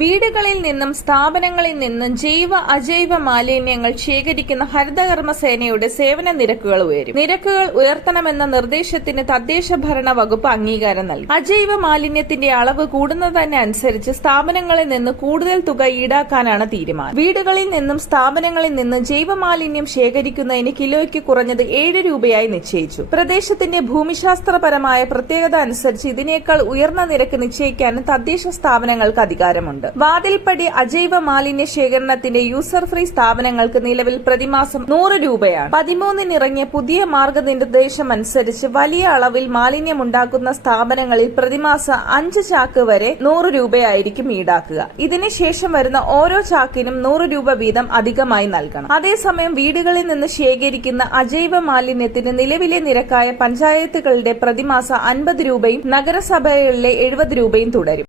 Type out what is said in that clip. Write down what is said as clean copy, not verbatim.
വീടുകളിൽ നിന്നും സ്ഥാപനങ്ങളിൽ നിന്നും ജൈവ അജൈവ മാലിന്യങ്ങൾ ശേഖരിക്കുന്ന ഹരിതകർമ്മ സേനയുടെ സേവന നിരക്കുകൾ ഉയരും. നിരക്കുകൾ ഉയർത്തണമെന്ന നിർദ്ദേശത്തിന് തദ്ദേശ ഭരണ വകുപ്പ് അംഗീകാരം നൽകി. അജൈവ മാലിന്യത്തിന്റെ അളവ് കൂടുന്നതിനനുസരിച്ച് സ്ഥാപനങ്ങളിൽ നിന്ന് കൂടുതൽ തുക ഈടാക്കാനാണ് തീരുമാനം. വീടുകളിൽ നിന്നും സ്ഥാപനങ്ങളിൽ നിന്നും ജൈവ മാലിന്യം ശേഖരിക്കുന്നതിന് കിലോയ്ക്ക് കുറഞ്ഞത് 7 രൂപയായി നിശ്ചയിച്ചു. പ്രദേശത്തിന്റെ ഭൂമിശാസ്ത്രപരമായ പ്രത്യേകത അനുസരിച്ച് ഇതിനേക്കാൾ ഉയർന്ന നിരക്ക് നിശ്ചയിക്കാനും തദ്ദേശ സ്ഥാപനങ്ങൾക്ക് അധികാരമുണ്ട്. വാതിൽപ്പടി അജൈവ മാലിന്യ ശേഖരണത്തിന്റെ യൂസർ ഫ്രീ സ്ഥാപനങ്ങൾക്ക് നിലവിൽ പ്രതിമാസം 100 രൂപയാണ്. 13 ഇറങ്ങിയ പുതിയ മാർഗനിർദ്ദേശമനുസരിച്ച് വലിയ അളവിൽ മാലിന്യമുണ്ടാക്കുന്ന സ്ഥാപനങ്ങളിൽ പ്രതിമാസം 5 ചാക്ക് വരെ 100 രൂപയായിരിക്കും ഈടാക്കുക. ഇതിനുശേഷം വരുന്ന ഓരോ ചാക്കിനും 100 രൂപ വീതം അധികമായി നൽകണം. അതേസമയം വീടുകളിൽ നിന്ന് ശേഖരിക്കുന്ന അജൈവ മാലിന്യത്തിന് നിലവിലെ നിരക്കായ പഞ്ചായത്തുകളുടെ പ്രതിമാസം 50 രൂപയും നഗരസഭകളിലെ 70 രൂപയും തുടരും.